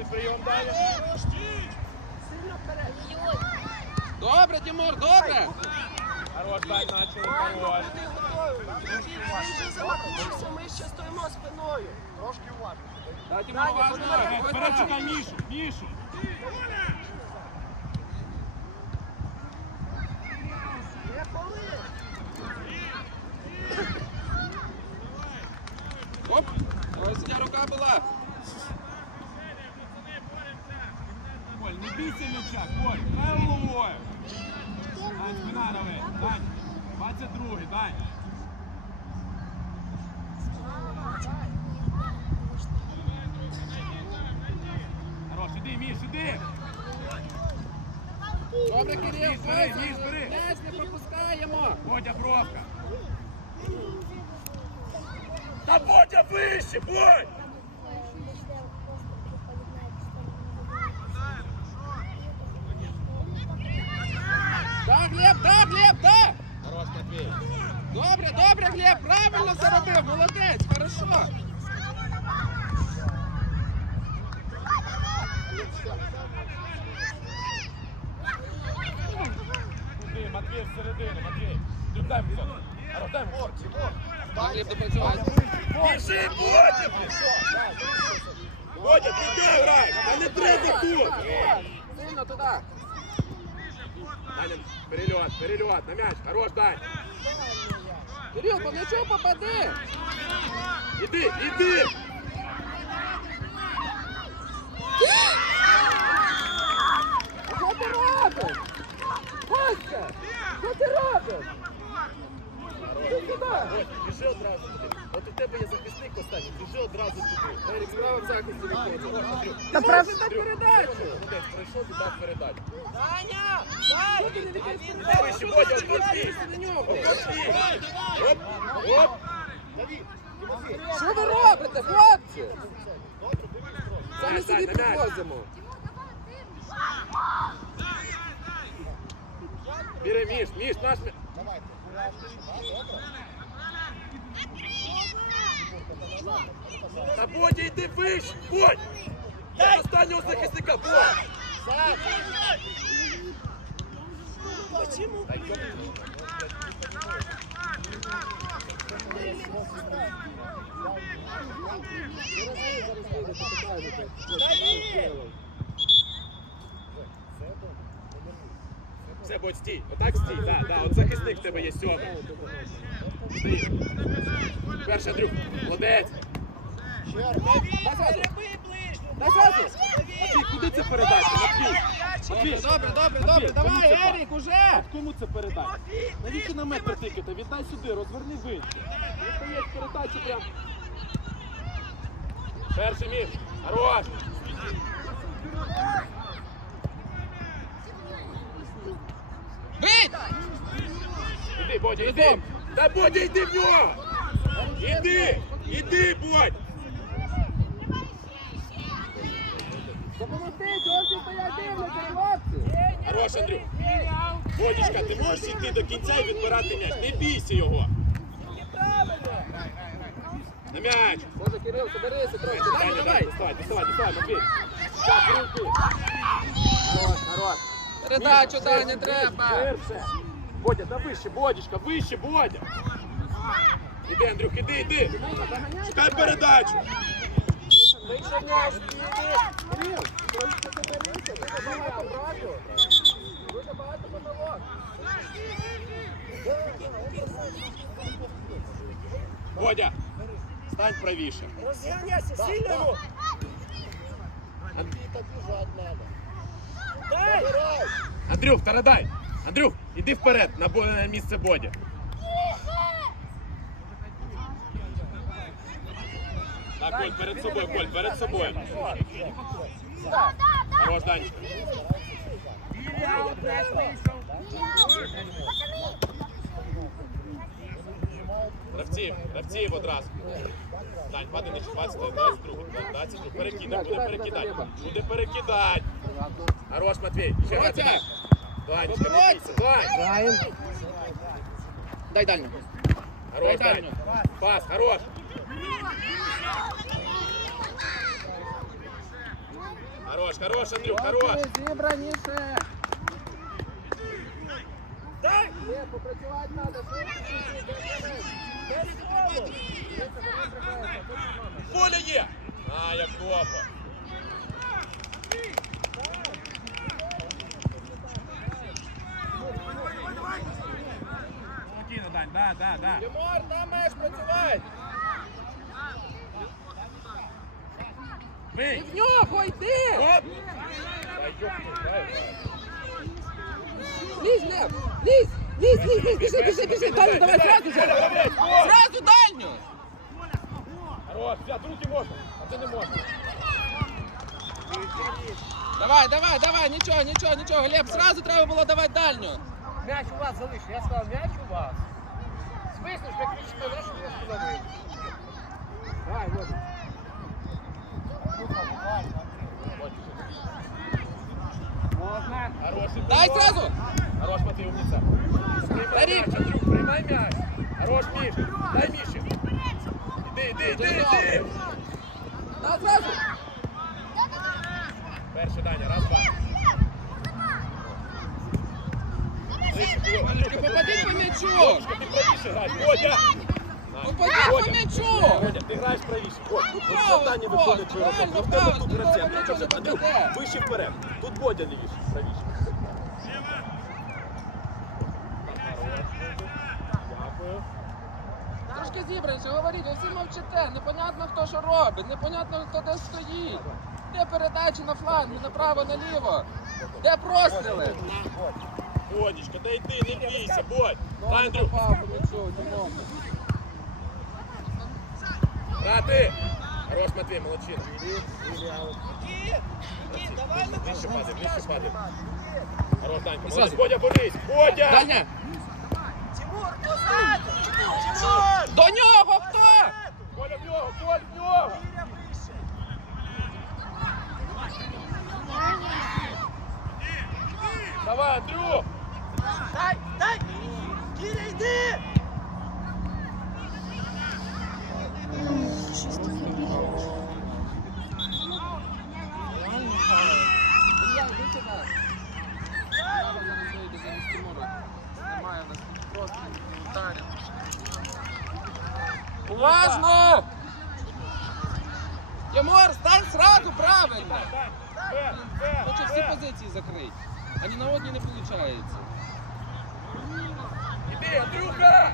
Хороший прийом далі. Сильно вперед. Добре, Тимур, добре. Хорош, Дань, начали, хорош. ти вже замахнувся, ми ще стоїмо спиною. Трошки уважно. Тимур, уважно. подивись, Вперед чекай Мішу, Мішу. Не коли. Оп, ось ця рука була. Коль, не бійся м'яча, Коль, дай головою. Дань, спина давай, Дань. 22-й, Дань. Хорош, іди, Міш, іди. Добре, Кирил, Міш, бери, Міш, бери. М'яч не пропускаємо. Бодя, бровка. Та Бодя вище, Бодь! Да, Глеб, да, Глеб, да. Хорош, Матвій. Добре, добре, Глеб, правильно заробив, молодець, хорошо. Туди, Матвій всередину, Матвій. Дай. Хорош, дай мені. Тимур, Да, Глеб, допрацювай. Біжи, Бодя! Бодя, туди грай! А не треба тут! Сильно туди. Перельот, перельот, на м'яч. Хорош, Дань. Кирил, по м'ячу попади. Іди, іди! Що ти робиш? Костя, що ти робиш? Іди сюди. Біжи одразу туди. От у тебе є захисник останній, біжи одразу туди. Ерік, справа в захисті виходить. Та Ти прав- передачу. Молодець, пройшов і дав передачу. Даня! Віддаєш Вище, Бодя, отпусти! на! Оп, оп! Що ви робите, хлопці? Самі собі підвозимо. Бери, Міш, Міш, наш... Давайте. Та Бодя, йди вище, Бодь! Я останнього захисника, Бодь! Почему? Все, Бодь, стій. Отак стій, так, так, от захисник в тебе є сьомий. Стій. Перший Андрюх, молодець. Матвій, куди це передача? Матвій, Матвій, Добре, добре, Матвій, добре, кому давай, це пас? Ерік, уже. Кому це передача? Навіщо на метр тикати? Віддай сюди, розверни вище. Прям. Перший між. Хорош. Бить! Іди, Бодя, іди. Та Бодя, йди в нього. Іди, іди, Бодь. Допомогти, чого стоять дивляться, хлопці? Хорош, Андрюх. Бодічка, ти можеш йти до кінця і відбирати м'яч. Не бійся його. На м'яч. Може, Кирил, соберися трохи. Давай, Давай, давай. Доставай, доставай, доставай, Матвій. Так, руки. Хорош, хорош. Передачу, Даня, треба. Бодя, да вище, Бодічка, вище, Бодя. Іди, Андрюх, іди, іди. Шукай передачу. Бодя, стань правіше. Розганяйся, сильно! Андрій, так біжать надо. Андрюх, передай. Андрюх, іди вперед на бо- місце Боді. Так, Коль, перед собою, Коль, перед собою. Хорош, Данечка. Гравців, гравців одразу. Дань, падай на 20, 22, 20, перекидай, буде перекидати. Буде перекидати. Хорош, Матвій. Ще раз. Бодя! Данечка, не бійся. Дань. Дай дальню. Хорош, Дай Дань. дальню. Пас, хорош. Хорош, хорош, Андрюк, хорош. Зібраніше. Дай! Глеб, попрацювати треба. Поля є! А, як довго. да, да, да. Тимур, там маєш працювати. Бий! В нього йди! Оп! Дай, ёпну, дай. Лізь, Глеб! Лізь! Лізь, лізь, лізь, біжи, біжи, біжи! Дальню, давай сразу же! Сразу дальню! Хорош, взяти руки можна, а ти не можна. Давай, давай, давай, нічого, нічого, нічого, Глеб, сразу треба було давати дальню. М'яч у вас залиш. Я сказав, м'яч у вас. Смислиш, ви кричите, знаєш, що я сказав? Давай, воду. Хороший, Дай сразу! Хорош, Матвій, умниця. Приймай м'яч, Андрюк, приймай м'яч. Хорош, Міш. Дай Міші. Іди, іди, іди, іди. Да, сразу! Перший, Даня, раз, два. Попади по м'ячу! Попади по м'ячу! Ти граєш правіше. Завдання правильно, роботу. В тебе тут правильно, вище вперед. Тут Бодя лівіше, правіше. Трошки зібраніше, говоріть, ви всі мовчите, непонятно хто що робить, непонятно хто де стоїть. Де передачі на фланг, направо, наліво? Де простріли? Бодічка, да йди, не бійся, Бодь. По м'ячу, Дімон. Брати! Хорош, Матвій, молодчина. Нікіт, давай на Вище падай, вище падай. Хорош, Данька, зразу. Бодя, борись! Бодя! Даня, Тимур, позаду! Тимур! до нього хто? Коля в нього, Коль в нього! Кіря вище! Давай, Андрюк! Дай, дай! Кіря, йди! Ілля, йди сюди. Слава зараз вийде замість Тимура. Немає в нас тут просто ударів. Уважно! Тимур, стань сразу правильно! Вер, вер, Хоче всі вер. позиції закрити. А ні на одній не виходить. Іди, Андрюха!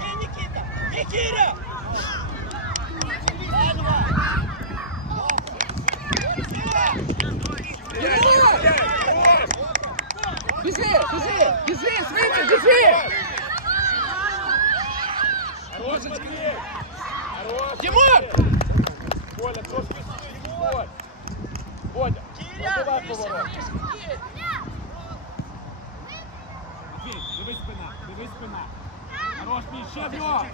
Ні, Нікіта! Ні, Кіря! Стріляй, стріляй! Хорош! Біжи, біжи, біжи, швидше, біжи! Хорош, Матвій! Хорош! Тимур! Коля, трошки сюди, Коль! Бодя, Кіря, пробивай вище, поворот. вище! Матвій, дивись спина, дивись спина. Хорош, Мій, ще в нього.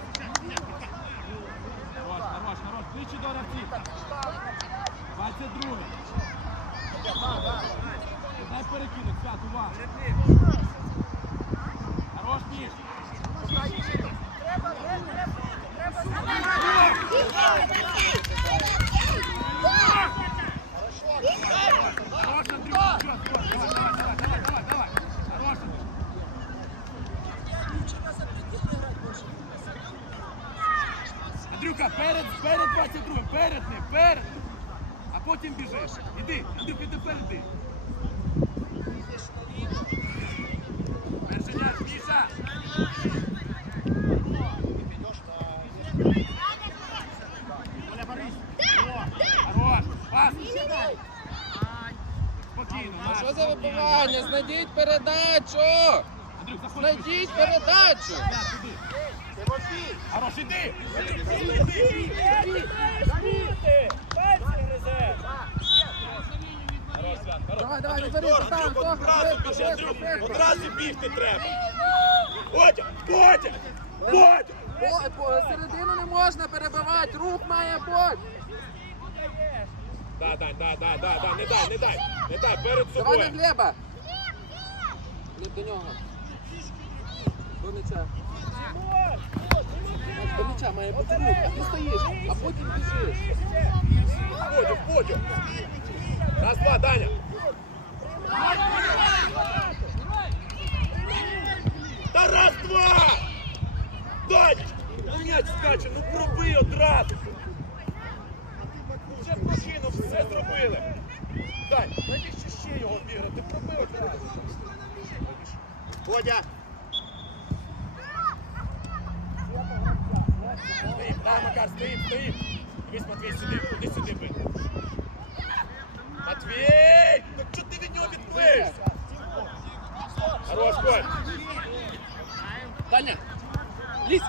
Хорош, хорош, хорош. Ближче до гравців. 22. Дай перекинуть, свят, увага. Хорош, Міш. Хорош, Андрюк. Все, все, давай, давай, давай, давай, давай. Хорош, Андрюк. Андрюка, перед, перед 22, перед ним, перед. А потім біжиш. Іди, Андрюка, іди перед ти. Перший м'яч, Міша. Хорош, пас. Спокійно, А Маш, що за спокійно. вибивання? Знайдіть передачу! Знайдіть передачу! Хорош, іди. Давай, давай, одразу бігти треба. Бодя, Бодя, Бодя. По- по- Середину не можна перебивати, рух має бути! Да, Дань, да, да, да, да, не дай, не дай, не дай, перед Давай на. Глеба! Глеб до нього. До м'яча. До м'яча. має бути а ти стоїш, а потім біжиш. Входю, входю. Раз, два, Даня. Та раз, два! Даня! М'яч скаче, ну проби одразу! Вже прокинув, все зробили. Дань, навіщо ще його бігати? Проби одразу. Водя! Стоїм, да, Макар, стоїм, стоїм. Дивись, Матвій, сюди, куди сюди бити. Матвій! Ну чого ти від нього відплиєшся? Хорош, Коль! Таня, лізь.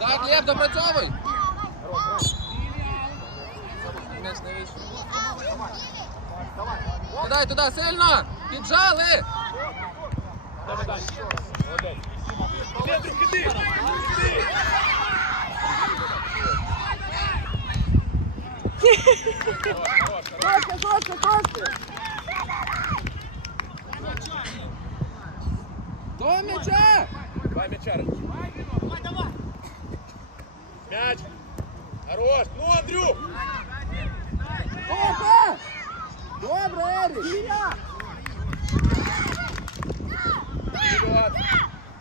Так, Лев, допрацьовуй. М'яч не вийшов. Кидай туди, сильно! Піджали! Давай! Костя, Костя, Костя! До м'яча! Давай м'яча. Мяч. Хорош. Ну, Андрюх! Опа! Добре, Ерік!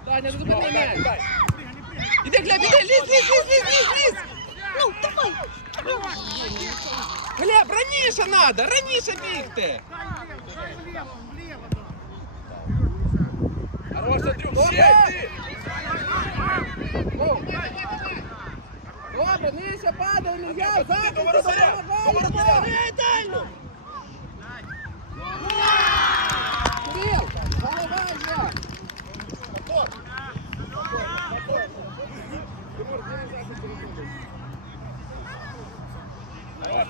Таня, не зупини Дай, м'яч! дай. Іди, Глеб, іди, лізь, лізь, лізь, лізь, лізь, лізь! Ну, давай. Глеб, раніше надо, раніше бігти! Хорош, Андрюх, ще йди! Добре, нижче падає, Ілья, Андрюха, захист, ти до воротаря! До воротаря! Кирил, заливайся!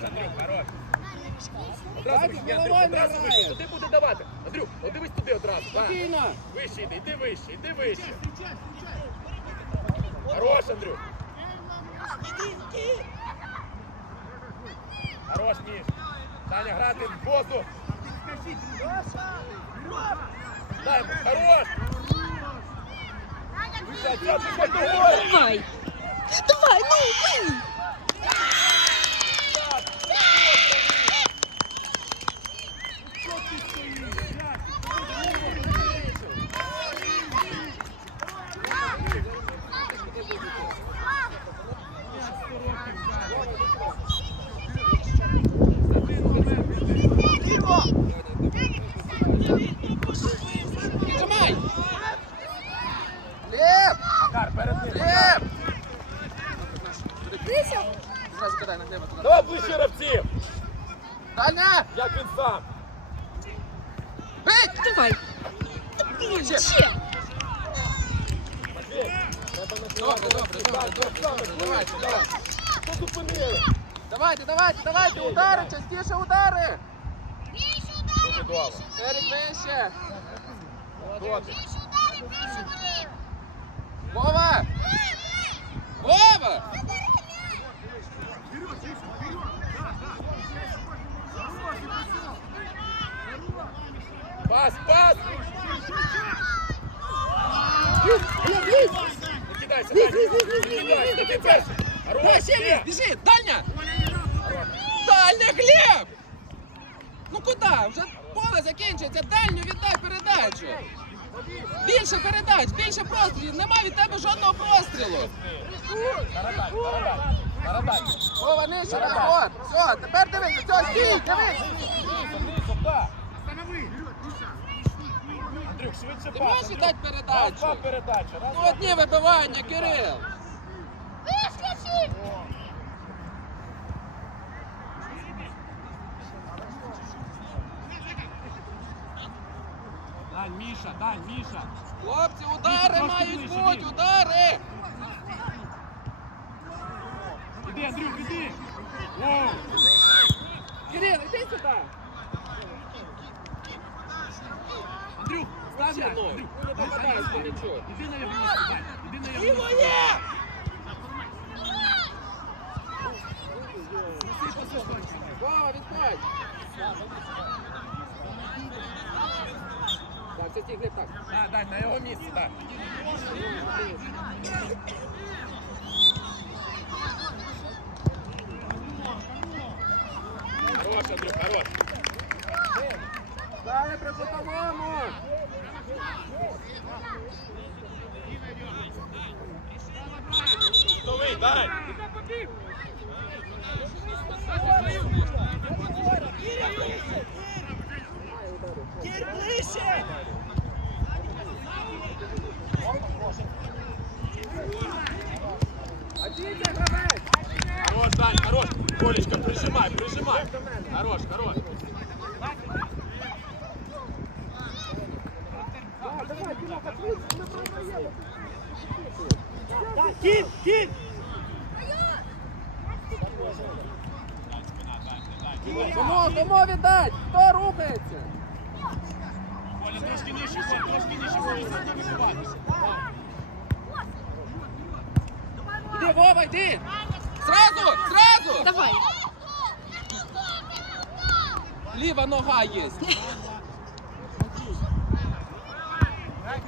Андрюх, хорош. Одразу вийди, Андрюх, одразу не Туди буде давати. Андрюх, от дивись туди одразу. так. Спокійно! Вище йди, йди вище, йди вище. Хорош, Андрюх. Хорош, Міш. Таня, грати в воздух. Дай, хорош. Давай. Давай, ну, бий. Піджимай! Глеб! Макар, перед ним. Глеб! Зразу кидай на Глеба туди. Давай ближче гравців. Таня! Як він сам. Бить! Давай. Матвій, треба на Добре, добре, добре, добре. Давайте, давайте. Зупинили? Давайте, давайте, давайте, удари, частіше удари! Дуже добре. Ерік вище! Добре. Вова! Вова! Пас, пас! Не кидайся, Даня. Не кидайся, ти перший. Хорош, біжи! Дальня, Глеб! Ну куди? Вже поле закінчується, дальню віддай передачу! Більше передач, більше прострілів, нема від тебе жодного прострілу! Вова, нижче, все, тепер дивись, все, стій, дивись! Швидше Ти можеш дати Раз, передачу? два передачі. Раз, Ну два. одні вибивання, Кирил! Дань, Міша, Дань, Міша. Хлопці, удари трошки мають ближче, бути, Міш. удари! Іди, Андрюх, іди. Кирил, іди сюди! Андрюх, став м'яч. мною. Андрюх, Не попадайся, нічого. Іди на його місце, Дань. Іди на його місце. моє! Вова, відходь! Так, все стій, Глеб, так. Да, Дань, на його місці, так. Хорош, Андрюх, хорош. Далі при кутовому. Готовий, дай. Дітя гравець. Хорош, Дань, хорош. Колечка, прижимай, прижимай. Хорош, хорош. Кіт, кіт! Кому, кому віддать? Хто рухається? Коля, трошки нижче, Коль, трошки нижче, Коля, сильно вибиватися. Іди, Вова, йди! Сразу, сразу! Давай. Ліва нога є.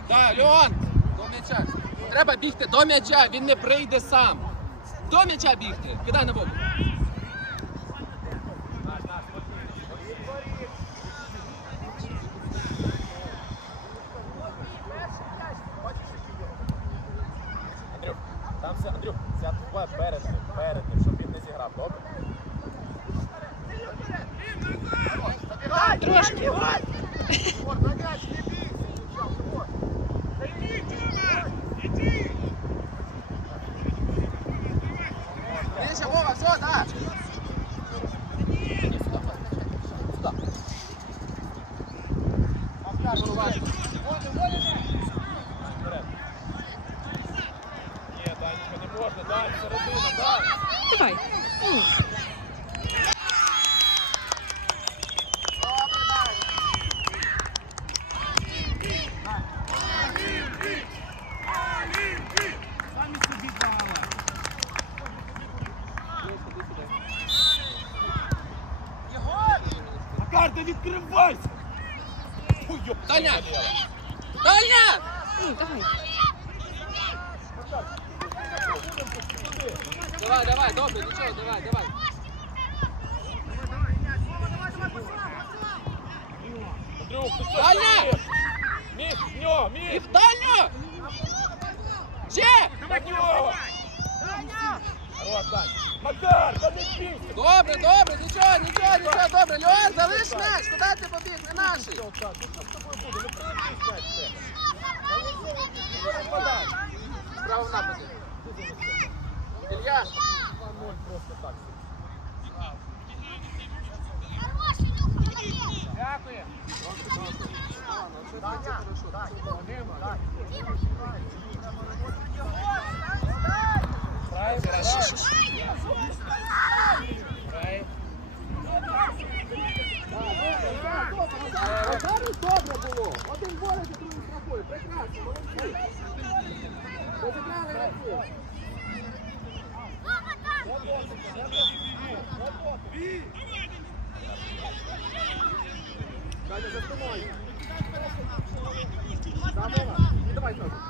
Так, Леон, до м'яча. Треба бігти до м'яча, він не прийде сам. До м'яча бігти. Кидай на Вову. Андрюх, там все, Андрюх, сядь твоє перед ним, перед ним, щоб він не зіграв, добре? Трошки. Нижче, Вова, все, так. Вперед. Ні, Данечка, не можна, Дань, середина, Дань. Давай. Самі собі дали. Макар, ти відкривайся! Ой, ёп, Таня! заболела. Дальня! Ну, давай. Давай, давай, добре, нічого, давай, давай. Андрюх, ти що Таня! стоїш? Міг, в дальню! Ще! Макар, та не бійся! Добре, добре, нічого, нічого, нічого, добре. Льон, залиш м'яч, куди ти побіг, не наший. Що так? Ну що з тобою буде? Ну м'яч ну ну нападай. Право нападі. Ілья, 2-0 просто так. Дякую. Даня, за спиною. Thank you.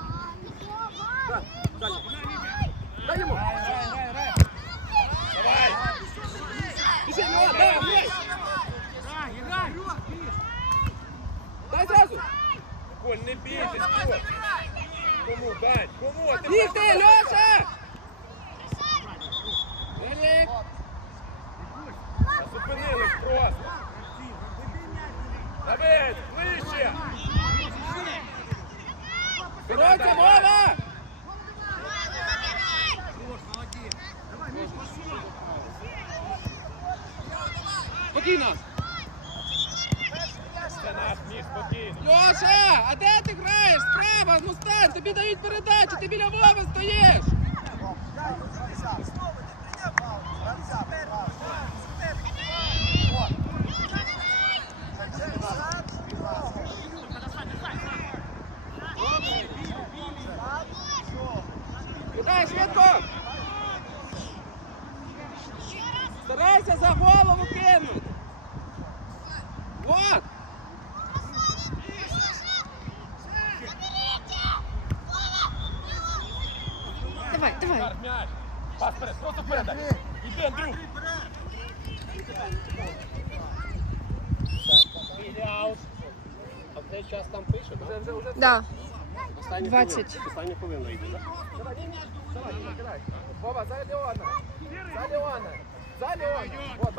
Швидко! Старайся за голову кинути! Вот! Давай, давай! Мяч! Пас вперед, просто вперед! Іди, Андрюк! Біляус! А в цей час там пише, так? Да? Да. 20. Останнє повинно йти, так? Вова, за Леона. За Леона. За Леона. Вот?